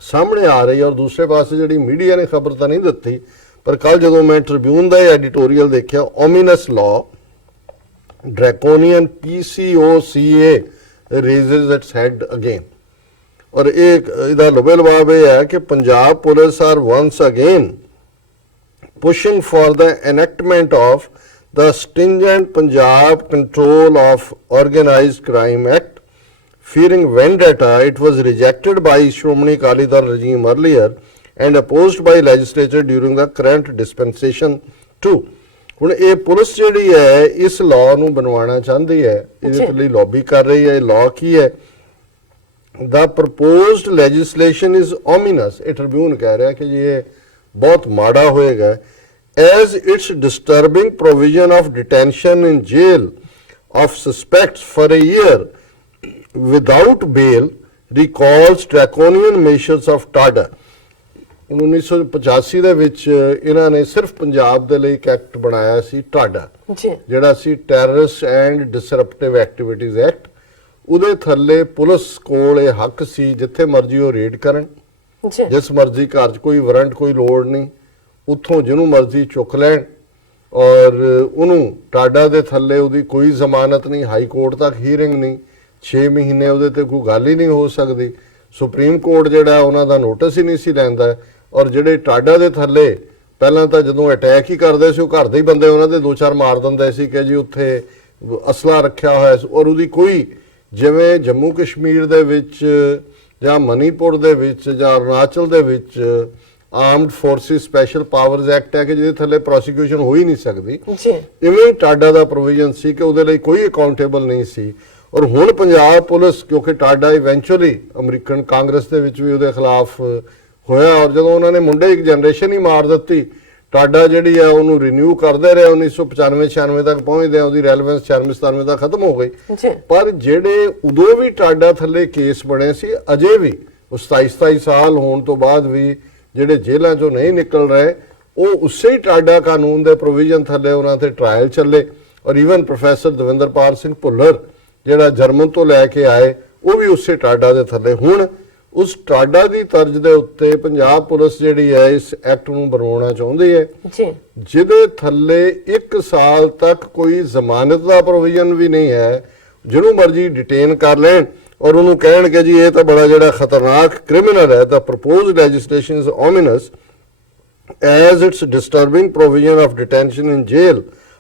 ਸਾਹਮਣੇ ਆ ਰਹੀ ਔਰ ਦੂਸਰੇ ਪਾਸੇ ਜਿਹੜੀ ਮੀਡੀਆ ਨੇ ਖਬਰ ਤਾਂ ਨਹੀਂ ਦਿੱਤੀ, ਪਰ ਕੱਲ ਜਦੋਂ ਮੈਂ ਟ੍ਰਿਬਿਊਨ ਦਾ ਐਡੀਟੋਰੀਅਲ ਦੇਖਿਆ, ominous law draconian PCOCA raises its head again. ਔਰ ਇਹਦਾ ਲੁਬੇ ਲਵਾਬ ਇਹ ਹੈ ਕਿ Punjab police are once again pushing for the enactment of the stringent Punjab Control of Organized Crime Act. Fearing vendetta, it was rejected by Shromani Akali Dal regime earlier and opposed by legislature during the current dispensation too. ਹੁਣ ਇਹ police ਜਿਹੜੀ ਹੈ ਇਸ law ਨੂੰ ਬਣਵਾਉਣਾ ਚਾਹੁੰਦੀ ਹੈ, ਇਹਦੇ ਲਈ ਲੌਬੀ ਕਰ ਰਹੀ ਹੈ। ਇਹ ਲਾਅ ਕੀ ਹੈ? The proposed legislation is ominous. ਇਹ ਟ੍ਰਿਬਿਊਨ ਕਹਿ ਰਿਹਾ ਕਿ ਇਹ ਬਹੁਤ ਮਾੜਾ ਹੋਏਗਾ, as its disturbing provision of detention in jail of suspects for a year without bail recalls draconian measures of TADA. 1985 ਦੇ ਵਿੱਚ ਇਹਨਾਂ ਨੇ ਸਿਰਫ ਪੰਜਾਬ ਦੇ ਲਈ ਇੱਕ ਐਕਟ ਬਣਾਇਆ ਸੀ ਟਾਡਾ, ਜਿਹੜਾ ਸੀ ਟੈਰਰਿਸਟ ਐਂਡ ਡਿਸਰਪਟਿਵ ਐਕਟੀਵਿਟੀਜ਼ ਐਕਟ। ਉਹਦੇ ਥੱਲੇ ਪੁਲਿਸ ਕੋਲ ਇਹ ਹੱਕ ਸੀ ਜਿੱਥੇ ਮਰਜ਼ੀ ਉਹ ਰੇਡ ਕਰਨ, ਜਿਸ ਮਰਜ਼ੀ ਘਰ 'ਚ ਕੋਈ ਵਾਰੰਟ ਕੋਈ ਲੋੜ ਨਹੀਂ, ਉੱਥੋਂ ਜਿਹਨੂੰ ਮਰਜ਼ੀ ਚੁੱਕ ਲੈਣ ਔਰ ਉਹਨੂੰ ਟਾਡਾ ਦੇ ਥੱਲੇ ਉਹਦੀ ਕੋਈ ਜ਼ਮਾਨਤ ਨਹੀਂ, ਹਾਈ ਕੋਰਟ ਤੱਕ ਹੀਅਰਿੰਗ ਨਹੀਂ, 6 ਮਹੀਨੇ ਉਹਦੇ ਤੇ ਕੋਈ ਗੱਲ ਹੀ ਨਹੀਂ ਹੋ ਸਕਦੀ। ਸੁਪਰੀਮ ਕੋਰਟ ਜਿਹੜਾ ਉਹਨਾਂ ਦਾ ਨੋਟਿਸ ਹੀ ਨਹੀਂ ਸੀ ਲੈਂਦਾ। ਔਰ ਜਿਹੜੇ ਟਾਡਾ ਦੇ ਥੱਲੇ ਪਹਿਲਾਂ ਤਾਂ ਜਦੋਂ ਅਟੈਕ ਹੀ ਕਰਦੇ ਸੀ ਉਹ ਘਰ ਦੇ ਹੀ ਬੰਦੇ ਉਹਨਾਂ ਦੇ 2-4 ਮਾਰ ਦਿੰਦੇ ਸੀ ਕਿ ਜੀ ਉੱਥੇ ਅਸਲਾ ਰੱਖਿਆ ਹੋਇਆ ਸੀ। ਔਰ ਉਹਦੀ ਕੋਈ, ਜਿਵੇਂ ਜੰਮੂ ਕਸ਼ਮੀਰ ਦੇ ਵਿੱਚ ਜਾਂ ਮਨੀਪੁਰ ਦੇ ਵਿੱਚ ਜਾਂ ਅਰੁਣਾਚਲ ਦੇ ਵਿੱਚ armed forces special powers act ਹੈ ਕਿ ਜਿਹਦੇ ਥੱਲੇ ਪ੍ਰੋਸੀਕਿਊਸ਼ਨ ਹੋ ਹੀ ਨਹੀਂ ਸਕਦੀ, ਇਵੇਂ ਟਾਡਾ ਦਾ ਪ੍ਰੋਵੀਜ਼ਨ ਸੀ ਕਿ ਉਹਦੇ ਲਈ ਕੋਈ ਅਕਾਊਂਟੇਬਲ ਨਹੀਂ ਸੀ। ਔਰ ਹੁਣ ਪੰਜਾਬ ਪੁਲਿਸ, ਕਿਉਂਕਿ ਟਾਡਾ ਇਵੈਂਚੁਅਲੀ ਅਮਰੀਕਨ ਕਾਂਗਰਸ ਦੇ ਵਿੱਚ ਵੀ ਉਹਦੇ ਖਿਲਾਫ ਹੋਇਆ ਔਰ ਜਦੋਂ ਉਹਨਾਂ ਨੇ ਮੁੰਡੇ ਇੱਕ ਜਨਰੇਸ਼ਨ ਹੀ ਮਾਰ ਦਿੱਤੀ, ਟਾਡਾ ਜਿਹੜੀ ਆ ਉਹਨੂੰ ਰੀਨਿਊ ਕਰਦੇ ਰਹੇ। 1995-96 ਤੱਕ ਪਹੁੰਚਦੇ ਆ, ਉਹਦੀ ਰੈਲੇਵੈਂਸ 96-97 ਤੱਕ ਖਤਮ ਹੋ ਗਈ। ਪਰ ਜਿਹੜੇ ਉਦੋਂ ਵੀ ਟਾਡਾ ਥੱਲੇ ਕੇਸ ਬਣੇ ਸੀ, ਅਜੇ ਵੀ ਉਹ 27 ਸਾਲ ਹੋਣ ਤੋਂ ਬਾਅਦ ਵੀ ਜਿਹੜੇ ਜੇਲ੍ਹਾਂ ਚੋਂ ਨਹੀਂ ਨਿਕਲ ਰਹੇ, ਉਹ ਉਸੇ ਹੀ ਟਾਡਾ ਕਾਨੂੰਨ ਦੇ ਪ੍ਰੋਵੀਜ਼ਨ ਥੱਲੇ ਉਹਨਾਂ ਤੇ ਟ੍ਰਾਇਲ ਚੱਲੇ। ਔਰ ਈਵਨ ਪ੍ਰੋਫੈਸਰ ਦਵਿੰਦਰਪਾਲ ਸਿੰਘ ਭੁੱਲਰ ਜਿਹੜਾ ਜਰਮਨ ਤੋਂ ਲੈ ਕੇ ਆਏ, ਉਹ ਵੀ ਉਸੇ ਟਾਡਾ ਦੇ ਥੱਲੇ। ਹੁਣ ਉਸ ਟਾਡਾ ਦੀ ਤਰਜ਼ ਦੇ ਉੱਤੇ ਪੰਜਾਬ ਪੁਲਿਸ ਜਿਹੜੀ ਹੈ ਇਸ ਐਕਟ ਨੂੰ ਬਣਾਉਣਾ ਚਾਹੁੰਦੀ ਹੈ, ਜਿਹਦੇ ਥੱਲੇ 1 ਸਾਲ ਤੱਕ ਕੋਈ ਜ਼ਮਾਨਤ ਦਾ ਪ੍ਰੋਵੀਜ਼ਨ ਵੀ ਨਹੀਂ ਹੈ, ਜਿਹਨੂੰ ਮਰਜ਼ੀ ਡਿਟੇਨ ਕਰ ਲੈਣ ਔਰ ਉਹਨੂੰ ਕਹਿਣਗੇ ਜੀ ਇਹ ਤਾਂ ਬੜਾ ਜਿਹੜਾ ਖਤਰਨਾਕ ਕ੍ਰਿਮੀਨਲ ਹੈ। ਤਾਂ proposed legislation is ominous as its disturbing provision of detention in jail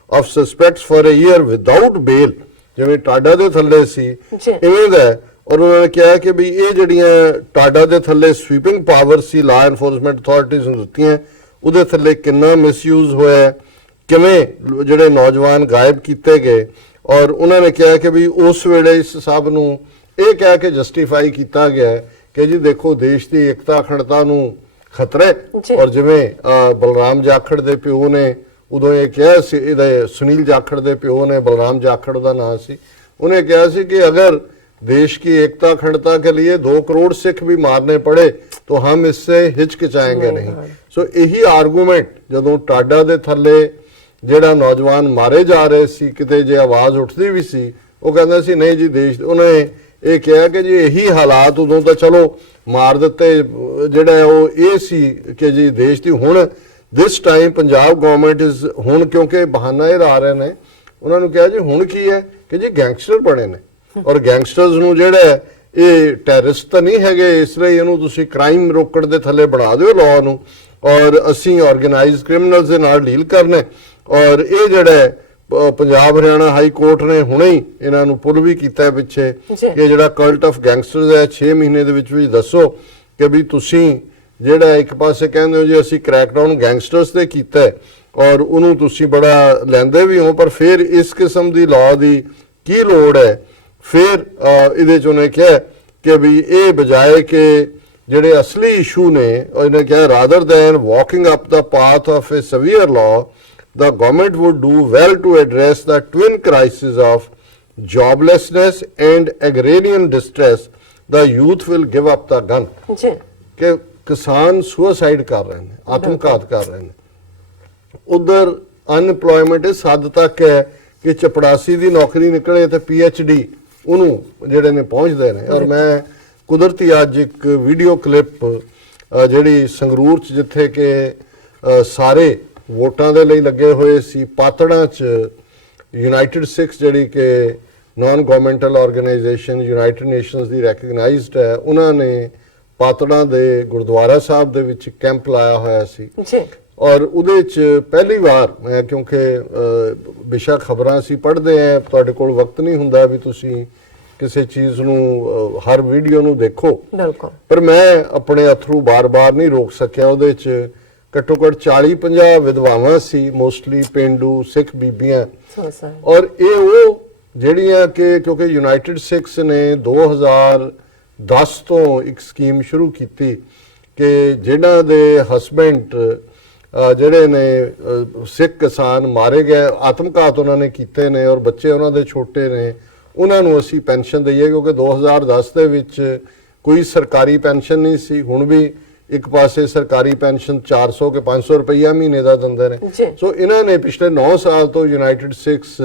of suspects for a year without bail, ਜਿਵੇਂ ਟਾਡਾ ਦੇ ਥੱਲੇ ਸੀ ਇਵੇਂ ਦਾ। ਔਰ ਉਹਨਾਂ ਨੇ ਕਿਹਾ ਕਿ ਵੀ ਇਹ ਜਿਹੜੀਆਂ ਟਾਡਾ ਦੇ ਥੱਲੇ ਸਵੀਪਿੰਗ ਪਾਵਰ ਸੀ ਲਾ ਐਨਫੋਰਸਮੈਂਟ ਅਥਾਰਟੀਜ਼ ਨੂੰ ਦਿੱਤੀਆਂ, ਉਹਦੇ ਥੱਲੇ ਕਿੰਨਾ ਮਿਸਯੂਜ਼ ਹੋਇਆ, ਕਿਵੇਂ ਜਿਹੜੇ ਨੌਜਵਾਨ ਗਾਇਬ ਕੀਤੇ ਗਏ। ਔਰ ਉਹਨਾਂ ਨੇ ਕਿਹਾ ਕਿ ਵੀ ਉਸ ਵੇਲੇ ਇਸ ਸਭ ਨੂੰ ਇਹ ਕਹਿ ਕੇ ਜਸਟੀਫਾਈ ਕੀਤਾ ਗਿਆ ਕਿ ਜੀ ਦੇਖੋ ਦੇਸ਼ ਦੀ ਏਕਤਾ ਅਖੰਡਤਾ ਨੂੰ ਖਤਰਾ ਹੈ। ਔਰ ਜਿਵੇਂ ਬਲਰਾਮ ਜਾਖੜ ਦੇ ਪਿਓ ਨੇ ਉਦੋਂ ਇਹ ਕਿਹਾ ਸੀ, ਇਹਦੇ ਸੁਨੀਲ ਜਾਖੜ ਦੇ ਪਿਓ ਨੇ, ਬਲਰਾਮ ਜਾਖੜ ਦਾ ਨਾਂ ਸੀ, ਉਹਨੇ ਕਿਹਾ ਸੀ ਕਿ ਅਗਰ देश की एकता अखंडता के लिए 2 करोड़ सिख भी मारने पड़े तो हम इससे हिचकिचाएंगे नहीं। सो यही आर्गूमेंट ਜਦੋਂ ਟਾਡਾ ਦੇ ਥੱਲੇ ਜਿਹੜਾ ਨੌਜਵਾਨ ਮਾਰੇ ਜਾ ਰਹੇ ਸੀ, ਕਿਤੇ ਜੇ ਆਵਾਜ਼ ਉੱਠਦੀ ਵੀ ਸੀ, ਉਹ ਕਹਿੰਦਾ ਸੀ ਨਹੀਂ ਜੀ ਦੇਸ਼, ਉਹਨੇ ਇਹ ਕਿਹਾ ਕਿ ਜੀ ਇਹੀ ਹਾਲਾਤ ਉਦੋਂ ਤਾਂ ਚਲੋ ਮਾਰ ਦਿੱਤੇ, ਜਿਹੜਾ ਉਹ ਇਹ ਸੀ ਕਿ ਜੀ ਦੇਸ਼ ਦੀ ਹੁਣ this time Punjab government is, ਹੁਣ ਕਿਉਂਕਿ ਬਹਾਨਾ ਇਹ ਲਾ ਰਹੇ ਨੇ, ਉਹਨਾਂ ਨੂੰ ਕਿਹਾ ਜੀ ਹੁਣ ਕੀ ਹੈ ਕਿ ਜੀ ਗੈਂਗਸਟਰ ਬਣੇ ਨੇ ਔਰ ਗੈਂਗਸਟਰਸ ਨੂੰ ਜਿਹੜਾ ਇਹ ਟੈਰਰਿਸਟ ਤਾਂ ਨਹੀਂ ਹੈਗੇ, ਇਸ ਲਈ ਇਹਨੂੰ ਤੁਸੀਂ ਕ੍ਰਾਈਮ ਰੋਕਣ ਦੇ ਥੱਲੇ ਬਣਾ ਦਿਓ ਲਾਅ ਨੂੰ ਔਰ ਅਸੀਂ ਆਰਗੇਨਾਈਜ਼ਡ ਕ੍ਰਿਮੀਨਲਸ ਦੇ ਨਾਲ ਡੀਲ ਕਰਨਾ। ਔਰ ਇਹ ਜਿਹੜਾ ਪੰਜਾਬ ਹਰਿਆਣਾ ਹਾਈ ਕੋਰਟ ਨੇ ਹੁਣੇ ਹੀ ਇਹਨਾਂ ਨੂੰ ਪੁੱਲ ਵੀ ਕੀਤਾ ਪਿੱਛੇ ਕਿ ਜਿਹੜਾ ਕਲਟ ਆਫ ਗੈਂਗਸਟਰਸ ਹੈ 6 ਮਹੀਨੇ ਦੇ ਵਿੱਚ ਦੱਸੋ ਕਿ ਵੀ ਤੁਸੀਂ ਜਿਹੜਾ ਇੱਕ ਪਾਸੇ ਕਹਿੰਦੇ ਹੋ ਜੀ ਅਸੀਂ ਕ੍ਰੈਕਡਾਊਨ ਗੈਂਗਸਟਰਸ ਤੇ ਕੀਤਾ ਔਰ ਉਹਨੂੰ ਤੁਸੀਂ ਬੜਾ ਲੈਂਦੇ ਵੀ ਹੋ, ਪਰ ਫਿਰ ਇਸ ਕਿਸਮ ਦੀ ਲਾਅ ਦੀ ਕੀ ਲੋੜ ਹੈ। ਫਿਰ ਇਹਦੇ 'ਚ ਉਹਨੇ ਕਿਹਾ ਕਿ ਵੀ ਇਹ ਬਜਾਏ ਕਿ ਜਿਹੜੇ ਅਸਲੀ ਇਸ਼ੂ ਨੇ, ਉਹਨੇ ਕਿਹਾ rather then walking up the path of A severe law the government would do well to address the twin crises of joblessness and agrarian distress, the youth will give up the gun। ਕਿ ਕਿਸਾਨ suicide ਕਰ ਰਹੇ ਨੇ, ਆਤਮਘਾਤ ਕਰ ਰਹੇ ਨੇ, ਉਧਰ unemployment ਇਸ ਹੱਦ ਤੱਕ ਹੈ ਕਿ ਚਪੜਾਸੀ ਦੀ ਨੌਕਰੀ ਨਿਕਲੇ ਤੇ PhD ਉਹਨੂੰ ਜਿਹੜੇ ਨੇ ਪਹੁੰਚਦੇ ਨੇ। ਔਰ ਮੈਂ ਕੁਦਰਤੀ ਅੱਜ ਇੱਕ ਵੀਡੀਓ ਕਲਿੱਪ ਜਿਹੜੀ ਸੰਗਰੂਰ 'ਚ ਜਿੱਥੇ ਕਿ ਸਾਰੇ ਵੋਟਾਂ ਦੇ ਲਈ ਲੱਗੇ ਹੋਏ ਸੀ, ਪਾਤੜਾਂ 'ਚ ਯੂਨਾਈਟਿਡ ਸਿੱਖ ਜਿਹੜੀ ਕਿ ਨਾਨ ਗਵਰਨਮੈਂਟਲ ਆਰਗੇਨਾਈਜੇਸ਼ਨ ਯੂਨਾਈਟਿਡ ਨੇਸ਼ਨਸ ਦੀ ਰੈਕਗਨਾਈਜ਼ਡ ਹੈ, ਉਹਨਾਂ ਨੇ ਪਾਤੜਾਂ ਦੇ ਗੁਰਦੁਆਰਾ ਸਾਹਿਬ ਦੇ ਵਿੱਚ ਕੈਂਪ ਲਾਇਆ ਹੋਇਆ ਸੀ। ਔਰ ਉਹਦੇ 'ਚ ਪਹਿਲੀ ਵਾਰ ਮੈਂ, ਕਿਉਂਕਿ ਵਿਸ਼ਾ ਖਬਰਾਂ ਅਸੀਂ ਪੜ੍ਹਦੇ ਹਾਂ, ਤੁਹਾਡੇ ਕੋਲ ਵਕਤ ਨਹੀਂ ਹੁੰਦਾ ਵੀ ਤੁਸੀਂ ਕਿਸੇ ਚੀਜ਼ ਨੂੰ ਹਰ ਵੀਡੀਓ ਨੂੰ ਦੇਖੋ, ਬਿਲਕੁਲ, ਪਰ ਮੈਂ ਆਪਣੇ ਅਥਰੂ ਬਾਰ-ਬਾਰ ਨਹੀਂ ਰੋਕ ਸਕਿਆ। ਉਹਦੇ 'ਚ ਘੱਟੋ ਘੱਟ 40-50 ਵਿਧਵਾਵਾਂ ਸੀ, ਮੋਸਟਲੀ ਪਿੰਡੂ ਸਿੱਖ ਬੀਬੀਆਂ, ਔਰ ਇਹ ਉਹ ਜਿਹੜੀਆਂ ਕਿ ਕਿਉਂਕਿ ਯੂਨਾਈਟਿਡ ਸਿੱਖਸ ਨੇ 2010 ਤੋਂ ਇੱਕ ਸਕੀਮ ਸ਼ੁਰੂ ਕੀਤੀ ਕਿ ਜਿਨ੍ਹਾਂ ਦੇ ਹਸਬੈਂਡ ਜਿਹੜੇ ਨੇ ਸਿੱਖ ਕਿਸਾਨ ਮਾਰੇ ਗਏ, ਆਤਮਘਾਤ ਉਹਨਾਂ ਨੇ ਕੀਤੇ ਨੇ ਔਰ ਬੱਚੇ ਉਹਨਾਂ ਦੇ ਛੋਟੇ ਨੇ, ਉਹਨਾਂ ਨੂੰ ਅਸੀਂ ਪੈਨਸ਼ਨ ਦਈਏ, ਕਿਉਂਕਿ 2010 ਦੇ ਵਿੱਚ ਕੋਈ ਸਰਕਾਰੀ ਪੈਨਸ਼ਨ ਨਹੀਂ ਸੀ। ਹੁਣ ਵੀ ਇੱਕ ਪਾਸੇ ਸਰਕਾਰੀ ਪੈਨਸ਼ਨ 400 ਕੇ 500 ਰੁਪਈਆ ਮਹੀਨੇ ਦਾ ਦਿੰਦੇ ਨੇ। ਸੋ ਇਹਨਾਂ ਨੇ ਪਿਛਲੇ 9 ਸਾਲ ਤੋਂ ਯੂਨਾਈਟਿਡ ਸਿੱਖਸ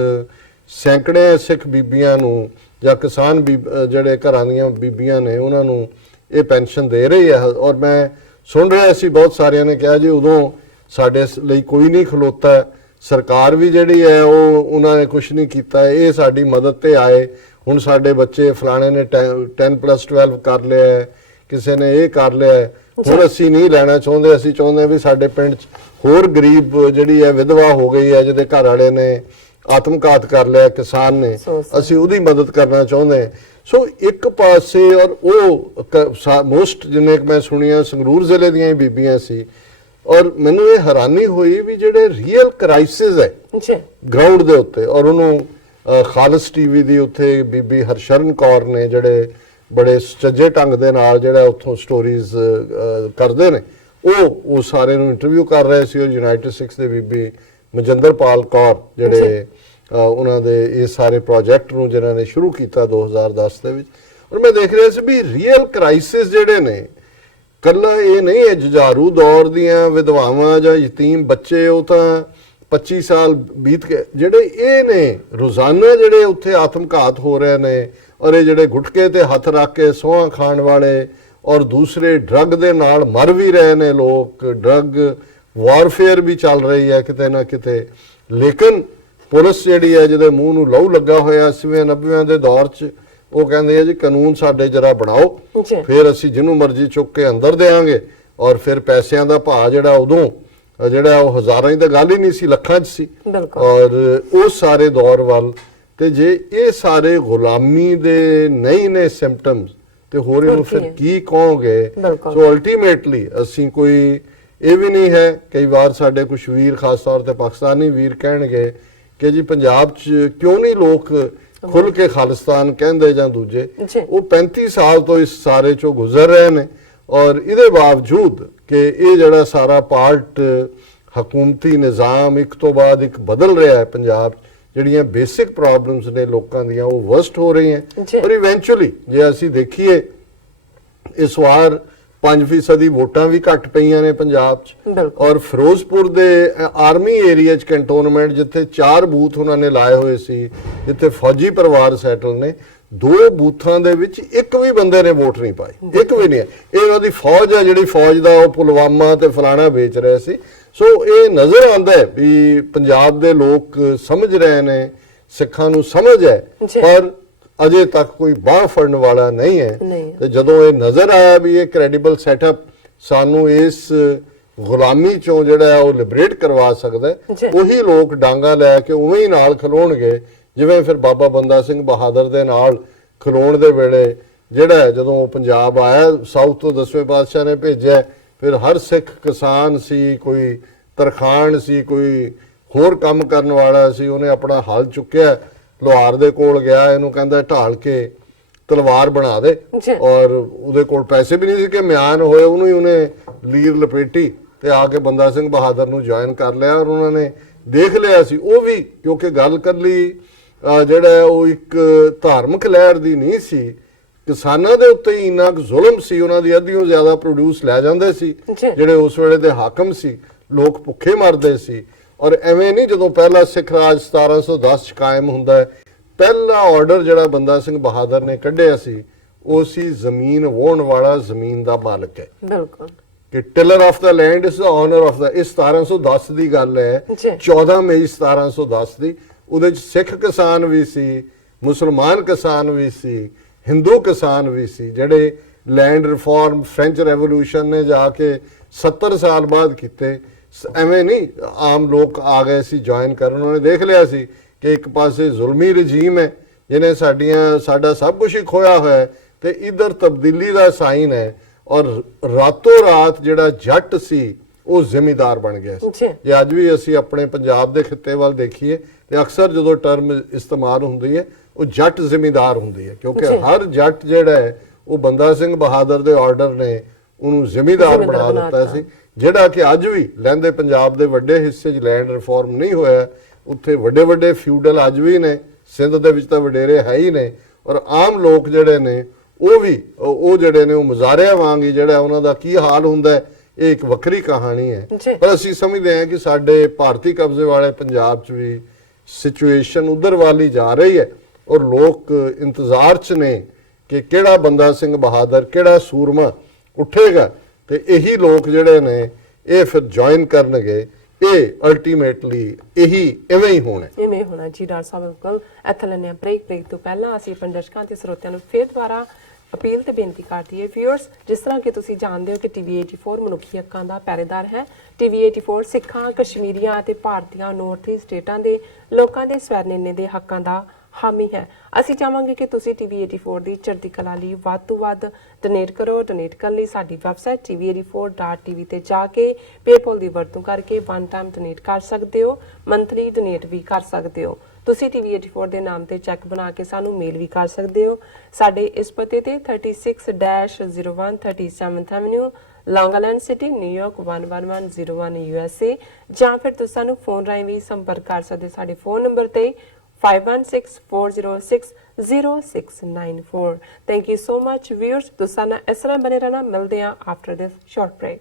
ਸੈਂਕੜੇ ਸਿੱਖ ਬੀਬੀਆਂ ਨੂੰ ਜਾਂ ਕਿਸਾਨ ਜਿਹੜੇ ਘਰਾਂ ਦੀਆਂ ਬੀਬੀਆਂ ਨੇ ਉਹਨਾਂ ਨੂੰ ਇਹ ਪੈਨਸ਼ਨ ਦੇ ਰਹੀ ਹੈ। ਔਰ ਮੈਂ ਸੁਣ ਰਿਹਾ ਸੀ ਬਹੁਤ ਸਾਰਿਆਂ ਨੇ ਕਿਹਾ ਜੀ ਉਦੋਂ ਸਾਡੇ ਲਈ ਕੋਈ ਨਹੀਂ ਖਲੋਤਾ, ਸਰਕਾਰ ਵੀ ਜਿਹੜੀ ਹੈ ਉਹ ਉਹਨਾਂ ਨੇ ਕੁਝ ਨਹੀਂ ਕੀਤਾ, ਇਹ ਸਾਡੀ ਮਦਦ ਤੇ ਆਏ, ਹੁਣ ਸਾਡੇ ਬੱਚੇ ਫਲਾਣੇ ਨੇ 10+12 ਕਰ ਲਿਆ ਹੈ, ਕਿਸੇ ਨੇ ਇਹ ਕਰ ਲਿਆ ਹੈ, ਹੁਣ ਅਸੀਂ ਨਹੀਂ ਲੈਣਾ ਚਾਹੁੰਦੇ, ਅਸੀਂ ਚਾਹੁੰਦੇ ਹਾਂ ਵੀ ਸਾਡੇ ਪਿੰਡ 'ਚ ਹੋਰ ਗਰੀਬ ਜਿਹੜੀ ਹੈ ਵਿਧਵਾ ਹੋ ਗਈ ਹੈ ਜਿਹਦੇ ਘਰ ਵਾਲੇ ਨੇ ਆਤਮਘਾਤ ਕਰ ਲਿਆ, ਕਿਸਾਨ ਨੇ, ਅਸੀਂ ਉਹਦੀ ਮਦਦ ਕਰਨਾ ਚਾਹੁੰਦੇ ਹਾਂ। ਸੋ ਇੱਕ ਪਾਸੇ ਔਰ ਉਹ ਮੋਸਟ ਜਿੰਨੇ ਮੈਂ ਸੁਣੀਆਂ ਸੰਗਰੂਰ ਜ਼ਿਲ੍ਹੇ ਦੀਆਂ ਹੀ ਬੀਬੀਆਂ ਸੀ, ਔਰ ਮੈਨੂੰ ਇਹ ਹੈਰਾਨੀ ਹੋਈ ਵੀ ਜਿਹੜੇ ਰੀਅਲ ਕ੍ਰਾਈਸਿਸ ਹੈ ਗਰਾਊਂਡ ਦੇ ਉੱਤੇ, ਔਰ ਉਹਨੂੰ ਖਾਲਸ ਟੀਵੀ ਦੀ ਉੱਥੇ ਬੀਬੀ ਹਰਸ਼ਰਨ ਕੌਰ ਨੇ ਜਿਹੜੇ ਬੜੇ ਸੁਚੱਜੇ ਢੰਗ ਦੇ ਨਾਲ ਜਿਹੜਾ ਉੱਥੋਂ ਸਟੋਰੀਜ਼ ਕਰਦੇ ਨੇ, ਉਹ ਸਾਰੇ ਨੂੰ ਇੰਟਰਵਿਊ ਕਰ ਰਹੇ ਸੀ। ਉਹ ਯੂਨਾਈਟਿਡ ਸਿੱਖਸ ਦੇ ਬੀਬੀ ਮਜਿੰਦਰਪਾਲ ਕੌਰ ਜਿਹੜੇ ਉਹਨਾਂ ਦੇ ਇਹ ਸਾਰੇ ਪ੍ਰੋਜੈਕਟ ਨੂੰ ਜਿਨ੍ਹਾਂ ਨੇ ਸ਼ੁਰੂ ਕੀਤਾ 2010 ਦੇ ਵਿੱਚ, ਔਰ ਮੈਂ ਦੇਖ ਰਿਹਾ ਸੀ ਵੀ ਰੀਅਲ ਕ੍ਰਾਈਸਿਸ ਜਿਹੜੇ ਨੇ, ਕੱਲਾ ਇਹ ਨਹੀਂ ਹੈ ਜੁਝਾਰੂ ਦੌਰ ਦੀਆਂ ਵਿਧਵਾਵਾਂ ਜਾਂ ਯਤੀਮ ਬੱਚੇ, ਉਹ ਤਾਂ 25 ਸਾਲ ਬੀਤ ਗਏ, ਜਿਹੜੇ ਇਹ ਨੇ ਰੋਜ਼ਾਨਾ ਜਿਹੜੇ ਉੱਥੇ ਆਤਮਘਾਤ ਹੋ ਰਹੇ ਨੇ, ਔਰ ਇਹ ਜਿਹੜੇ ਗੁਟਕੇ ਤੇ ਹੱਥ ਰੱਖ ਕੇ ਸਹੁੰ ਖਾਣ ਵਾਲੇ ਔਰ ਦੂਸਰੇ ਡਰੱਗ ਦੇ ਨਾਲ ਮਰ ਵੀ ਰਹੇ ਨੇ ਲੋਕ, ਡਰੱਗ ਵਾਰਫੇਅਰ ਵੀ ਚੱਲ ਰਹੀ ਹੈ ਕਿਤੇ ਨਾ ਕਿਤੇ। ਲੇਕਿਨ ਪੁਲਿਸ ਜਿਹੜੀ ਹੈ ਜਿਹਦੇ ਮੂੰਹ ਨੂੰ ਲਹੂ ਲੱਗਾ ਹੋਇਆ 80-90 ਦੇ ਦੌਰ 'ਚ, ਉਹ ਕਹਿੰਦੇ ਆ ਜੀ ਕਾਨੂੰਨ ਸਾਡੇ ਜਰਾ ਬਣਾਓ, ਫਿਰ ਅਸੀਂ ਜਿਹਨੂੰ ਮਰਜ਼ੀ ਚੁੱਕ ਕੇ ਅੰਦਰ ਦੇਵਾਂਗੇ, ਔਰ ਫਿਰ ਪੈਸਿਆਂ ਦਾ ਭਾਅ ਜਿਹੜਾ ਉਦੋਂ ਜਿਹੜਾ ਉਹ ਹਜ਼ਾਰਾਂ ਦੀ ਤਾਂ ਗੱਲ ਹੀ ਨਹੀਂ ਸੀ, ਲੱਖਾਂ 'ਚ ਸੀ। ਔਰ ਉਹ ਸਾਰੇ ਦੌਰ ਵੱਲ ਤੇ ਜੇ ਇਹ ਸਾਰੇ ਗੁਲਾਮੀ ਦੇ ਨਹੀਂ ਨੇ ਸਿੰਪਟਮਸ ਤੇ ਹੋਰ ਇਹਨੂੰ ਫਿਰ ਕੀ ਕਹੋਗੇ। ਸੋ ਅਲਟੀਮੇਟਲੀ ਅਸੀਂ ਕੋਈ ਇਹ ਵੀ ਨਹੀਂ ਹੈ, ਕਈ ਵਾਰ ਸਾਡੇ ਕੁਝ ਵੀਰ ਖਾਸ ਤੌਰ ਤੇ ਪਾਕਿਸਤਾਨੀ ਵੀਰ ਕਹਿਣਗੇ ਕਿ ਜੀ ਪੰਜਾਬ 'ਚ ਕਿਉਂ ਨਹੀਂ ਲੋਕ ਖੁੱਲ ਕੇ ਖਾਲਿਸਤਾਨ ਕਹਿੰਦੇ ਜਾਂ ਦੂਜੇ, ਉਹ 35 ਸਾਲ ਤੋਂ ਇਸ ਸਾਰੇ ਚੋਂ ਗੁਜ਼ਰ ਰਹੇ ਨੇ, ਔਰ ਇਹਦੇ ਬਾਵਜੂਦ ਕਿ ਇਹ ਜਿਹੜਾ ਸਾਰਾ ਪਾਰਟ ਹਕੂਮਤੀ ਨਿਜ਼ਾਮ ਇੱਕ ਤੋਂ ਬਾਅਦ ਇੱਕ ਬਦਲ ਰਿਹਾ ਹੈ ਪੰਜਾਬ 'ਚ, ਜਿਹੜੀਆਂ ਬੇਸਿਕ ਪ੍ਰੋਬਲਮਸ ਨੇ ਲੋਕਾਂ ਦੀਆਂ ਉਹ ਵਰਸਟ ਹੋ ਰਹੀਆਂ। ਪਰ ਇਵੈਂਚੁਅਲੀ ਜੇ ਅਸੀਂ ਦੇਖੀਏ ਇਸ ਵਾਰ 5% ਵੋਟਾਂ ਵੀ ਘੱਟ ਪਈਆਂ ਨੇ ਪੰਜਾਬ 'ਚ, ਔਰ ਫਿਰੋਜ਼ਪੁਰ ਦੇ ਆਰਮੀ ਏਰੀਆ 'ਚ ਕੰਟੋਨਮੈਂਟ ਜਿੱਥੇ 4 ਬੂਥ ਉਹਨਾਂ ਨੇ ਲਾਏ ਹੋਏ ਸੀ, ਜਿੱਥੇ ਫੌਜੀ ਪਰਿਵਾਰ ਸੈਟਲ ਨੇ, 2 ਬੂਥਾਂ ਦੇ ਵਿੱਚ ਇੱਕ ਵੀ ਬੰਦੇ ਨੇ ਵੋਟ ਨਹੀਂ ਪਾਈ, ਇੱਕ ਵੀ ਨਹੀਂ ਹੈ। ਇਹ ਉਹਨਾਂ ਦੀ ਫੌਜ ਹੈ ਜਿਹੜੀ ਫੌਜ ਦਾ ਉਹ ਪੁਲਵਾਮਾ ਤੇ ਫਲਾਣਾ ਵੇਚ ਰਹੇ ਸੀ। ਸੋ ਇਹ ਨਜ਼ਰ ਆਉਂਦਾ ਹੈ ਵੀ ਪੰਜਾਬ ਦੇ ਲੋਕ ਸਮਝ ਰਹੇ ਨੇ, ਸਿੱਖਾਂ ਨੂੰ ਸਮਝ ਹੈ, ਪਰ ਅਜੇ ਤੱਕ ਕੋਈ ਬਾਹ ਫੜਨ ਵਾਲਾ ਨਹੀਂ ਹੈ। ਤੇ ਜਦੋਂ ਇਹ ਨਜ਼ਰ ਆਇਆ ਵੀ ਇਹ ਕ੍ਰੈਡੀਬਲ ਸੈਟਅਪ ਸਾਨੂੰ ਇਸ ਗੁਲਾਮੀ ਚੋਂ ਜਿਹੜਾ ਉਹ ਲਿਬਰੇਟ ਕਰਵਾ ਸਕਦਾ ਹੈ, ਉਹੀ ਲੋਕ ਡਾਂਗਾ ਲੈ ਕੇ ਉਵੇਂ ਹੀ ਨਾਲ ਖਲੋਣਗੇ ਜਿਵੇਂ ਫਿਰ ਬਾਬਾ ਬੰਦਾ ਸਿੰਘ ਬਹਾਦਰ ਦੇ ਨਾਲ ਖਲੋਣ ਦੇ ਵੇਲੇ ਜਿਹੜਾ ਜਦੋਂ ਉਹ ਪੰਜਾਬ ਆਇਆ ਸਾਊਥ ਤੋਂ 10ਵੇਂ ਪਾਤਸ਼ਾਹ ਨੇ ਭੇਜਿਆ, ਫਿਰ ਹਰ ਸਿੱਖ ਕਿਸਾਨ ਸੀ, ਕੋਈ ਤਰਖਾਣ ਸੀ, ਕੋਈ ਹੋਰ ਕੰਮ ਕਰਨ ਵਾਲਾ ਸੀ, ਉਹਨੇ ਆਪਣਾ ਹਲ ਚੁੱਕਿਆ, ਲੋਹਾਰ ਦੇ ਕੋਲ ਗਿਆ, ਇਹਨੂੰ ਕਹਿੰਦਾ ਢਾਲ ਕੇ ਤਲਵਾਰ ਬਣਾ ਦੇ, ਔਰ ਉਹਦੇ ਕੋਲ ਪੈਸੇ ਵੀ ਨਹੀਂ ਸੀ ਕਿ ਮਿਆਨ ਹੋਏ, ਉਹਨੂੰ ਹੀ ਉਹਨੇ ਲੀਰ ਲਪੇਟੀ ਤੇ ਆ ਕੇ ਬੰਦਾ ਸਿੰਘ ਬਹਾਦਰ ਨੂੰ ਜੁਆਇਨ ਕਰ ਲਿਆ। ਔਰ ਉਹਨਾਂ ਨੇ ਦੇਖ ਲਿਆ ਸੀ ਉਹ ਵੀ, ਕਿਉਂਕਿ ਗੱਲ ਕਰ ਲਈ ਜਿਹੜਾ ਉਹ ਇੱਕ ਧਾਰਮਿਕ ਲਹਿਰ ਦੀ ਨਹੀਂ ਸੀ, ਕਿਸਾਨਾਂ ਦੇ ਉੱਤੇ ਹੀ ਇੰਨਾ ਕੁ ਜ਼ੁਲਮ ਸੀ, ਉਹਨਾਂ ਦੀ ਅੱਧੀਓਂ ਜ਼ਿਆਦਾ ਪ੍ਰੋਡਿਊਸ ਲੈ ਜਾਂਦੇ ਸੀ ਜਿਹੜੇ ਉਸ ਵੇਲੇ ਦੇ ਹਾਕਮ ਸੀ, ਲੋਕ ਭੁੱਖੇ ਮਰਦੇ ਸੀ। ਔਰ ਐਵੇਂ ਨਹੀਂ, ਜਦੋਂ ਪਹਿਲਾ ਸਿੱਖ ਰਾਜ 1710 ਚ ਕਾਇਮ ਹੁੰਦਾ ਹੈ, ਪਹਿਲਾ ਆਰਡਰ ਜਿਹੜਾ ਬੰਦਾ ਸਿੰਘ ਬਹਾਦਰ ਨੇ ਕੱਢਿਆ ਸੀ ਉਹ ਸੀ ਜ਼ਮੀਨ ਵਾਹੁਣ ਵਾਲਾ ਜ਼ਮੀਨ ਦਾ ਮਾਲਕ ਹੈ। ਬਿਲਕੁਲ, ਕਿ tiller of the land is the owner of the. ਇਹ 1710 ਦੀ ਗੱਲ ਹੈ, 14 ਮਈ 1710 ਦੀ। ਉਹਦੇ ਚ ਸਿੱਖ ਕਿਸਾਨ ਵੀ ਸੀ, ਮੁਸਲਮਾਨ ਕਿਸਾਨ ਵੀ ਸੀ, ਹਿੰਦੂ ਕਿਸਾਨ ਵੀ ਸੀ, ਜਿਹੜੇ ਲੈਂਡ ਰਿਫਾਰਮ ਫ੍ਰੈਂਚ ਰੈਵੋਲੂਸ਼ਨ ਨੇ ਜਾ ਕੇ 70 ਸਾਲ ਬਾਅਦ ਕੀਤੇ। ਐਵੇਂ ਨਹੀਂ ਆਮ ਲੋਕ ਆ ਗਏ ਸੀ ਜੁਆਇਨ ਕਰਨ, ਉਹਨਾਂ ਨੇ ਦੇਖ ਲਿਆ ਸੀ ਕਿ ਇੱਕ ਪਾਸੇ ਜ਼ੁਲਮੀ ਰਜੀਮ ਹੈ, ਜਿਹਨੇ ਸਾਡਾ ਸਭ ਕੁਝ ਹੀ ਖੋਇਆ ਹੋਇਆ ਹੈ, ਤੇ ਇਧਰ ਤਬਦੀਲੀ ਦਾ ਸਾਈਨ ਹੈ। ਔਰ ਰਾਤੋਂ ਰਾਤ ਜਿਹੜਾ ਜੱਟ ਸੀ ਉਹ ਜ਼ਿਮੀਦਾਰ ਬਣ ਗਿਆ ਸੀ। ਜੇ ਅੱਜ ਵੀ ਅਸੀਂ ਆਪਣੇ ਪੰਜਾਬ ਦੇ ਖਿੱਤੇ ਵੱਲ ਦੇਖੀਏ ਤੇ ਅਕਸਰ ਜਦੋਂ ਟਰਮ ਇਸਤੇਮਾਲ ਹੁੰਦੀ ਹੈ ਉਹ ਜੱਟ ਜ਼ਿਮੀਦਾਰ ਹੁੰਦੀ ਹੈ, ਕਿਉਂਕਿ ਹਰ ਜੱਟ ਜਿਹੜਾ ਹੈ ਉਹ ਬੰਦਾ ਸਿੰਘ ਬਹਾਦਰ ਦੇ ਆਰਡਰ ਨੇ ਉਹਨੂੰ ਜ਼ਿਮੀਦਾਰ ਬਣਾ ਦਿੱਤਾ ਸੀ। ਜਿਹੜਾ ਕਿ ਅੱਜ ਵੀ ਲਹਿੰਦੇ ਪੰਜਾਬ ਦੇ ਵੱਡੇ ਹਿੱਸੇ 'ਚ ਲੈਂਡ ਰਿਫਾਰਮ ਨਹੀਂ ਹੋਇਆ, ਉੱਥੇ ਵੱਡੇ ਵੱਡੇ ਫਿਊਡਲ ਅੱਜ ਵੀ ਨੇ, ਸਿੰਧ ਦੇ ਵਿੱਚ ਤਾਂ ਵਡੇਰੇ ਹੈ ਹੀ ਨੇ। ਔਰ ਆਮ ਲੋਕ ਜਿਹੜੇ ਨੇ ਉਹ ਜਿਹੜੇ ਨੇ ਉਹ ਮੁਜ਼ਾਰਿਆਂ ਵਾਂਗ ਹੀ ਜਿਹੜਾ ਉਹਨਾਂ ਦਾ ਕੀ ਹਾਲ ਹੁੰਦਾ ਹੈ, ਇਹ ਇੱਕ ਵੱਖਰੀ ਕਹਾਣੀ ਹੈ। ਪਰ ਅਸੀਂ ਸਮਝਦੇ ਹਾਂ ਕਿ ਸਾਡੇ ਭਾਰਤੀ ਕਬਜ਼ੇ ਵਾਲੇ ਪੰਜਾਬ 'ਚ ਵੀ ਸਿਚੁਏਸ਼ਨ ਉਧਰ ਵੱਲ ਹੀ ਜਾ ਰਹੀ ਹੈ, ਔਰ ਲੋਕ ਇੰਤਜ਼ਾਰ 'ਚ ਨੇ ਕਿ ਕਿਹੜਾ ਬੰਦਾ ਸਿੰਘ ਬਹਾਦਰ, ਕਿਹੜਾ ਸੂਰਮਾ ਉੱਠੇਗਾ ਤੇ ਇਹੀ ਲੋਕ ਜਿਹੜੇ ਨੇ ਇਹ ਫਿਰ ਜੁਆਇਨ ਕਰਨਗੇ। ਇਹ ਅਲਟੀਮੇਟਲੀ ਇਵੇਂ ਹੀ ਹੋਣਾ ਜੀ। ਡਾਕਟਰ ਸਾਹਿਬ ਬਿਲਕੁਲ ਇੱਥੇ ਲੈਣੇ ਬ੍ਰੇਕ ਤੋਂ ਪਹਿਲਾਂ ਅਸੀਂ ਆਪਣੇ ਦਰਸ਼ਕਾਂ ਤੇ ਸਰੋਤਿਆਂ ਨੂੰ ਫੇਰ ਦੁਬਾਰਾ ਅਪੀਲ ਤੇ ਬੇਨਤੀ ਕਰਦੀ ਹੈ ਵਿਊਅਰਸ, ਜਿਸ ਤਰ੍ਹਾਂ ਕਿ ਤੁਸੀਂ ਜਾਣਦੇ ਹੋ ਕਿ ਟੀਵੀ 84 ਮਨੁੱਖੀ ਹੱਕਾਂ ਦਾ ਪਹਿਰੇਦਾਰ ਹੈ। ਟੀਵੀ 84 ਸਿੱਖਾਂ, ਕਸ਼ਮੀਰੀਆਂ ਅਤੇ ਭਾਰਤੀਆਂ ਨਾਰਥ ਈਸਟ ਸਟੇਟਾਂ ਦੇ ਲੋਕਾਂ ਦੇ ਸਵੈਰਨੇਨੇ ਦੇ ਹੱਕਾਂ ਦਾ ਹਾਮੀ ਹੈ। ਅਸੀਂ ਚਾਹਾਂਗੇ ਕਿ ਤੁਸੀਂ ਟੀਵੀ 84 ਦੀ ਚੜ੍ਹਦੀ ਕਲਾ ਲਈ ਵੱਧ ਤੋਂ ਵੱਧ ਡੋਨੇਟ ਕਰੋ। ਡੋਨੇਟ ਕਰਨ ਲਈ ਸਾਡੀ ਵੈਬਸਾਈਟ tv84.tv ਤੇ ਜਾ ਕੇ ਪੇਪਲ ਦੀ ਵਰਤੋਂ ਕਰਕੇ ਵਨ ਟਾਈਮ ਡੋਨੇਟ ਕਰ ਸਕਦੇ ਹੋ, ਮੰਥਲੀ ਡੋਨੇਟ ਵੀ ਕਰ ਸਕਦੇ ਹੋ। ਤੁਸੀਂ ਟੀਵੀ 84 ਦੇ ਨਾਮ ਤੇ ਚੈੱਕ ਬਣਾ ਕੇ ਸਾਨੂੰ ਮੇਲ ਵੀ ਕਰ ਸਕਦੇ ਹੋ। ਸਾਡੇ ਇਸ ਪਤੇ ਤੇ 36-01 37th ਐਵਨਿਊ, ਲੌਂਗ ਆਈਲੈਂਡ ਸਿਟੀ, ਨਿਊਯਾਰਕ 11101 USA, ਜਾਂ ਫਿਰ ਤੁਸੀਂ ਸਾਨੂੰ ਫੋਨ ਰਾਹੀਂ ਵੀ ਸੰਪਰਕ ਕਰ ਸਕਦੇ ਸਾਡੇ ਫੋਨ ਨੰਬਰ ਤੇ 5164060694। Thank you so much viewers, ਤੁਸੀਂ ਨਾਲ ਇਸ ਤਰ੍ਹਾਂ ਬਣੇ ਰਹਿਣਾ। ਮਿਲਦੇ ਹਾਂ ਆਫਟਰ ਦਿਸ ਸ਼ਾਰਟ ਬ੍ਰੇਕ।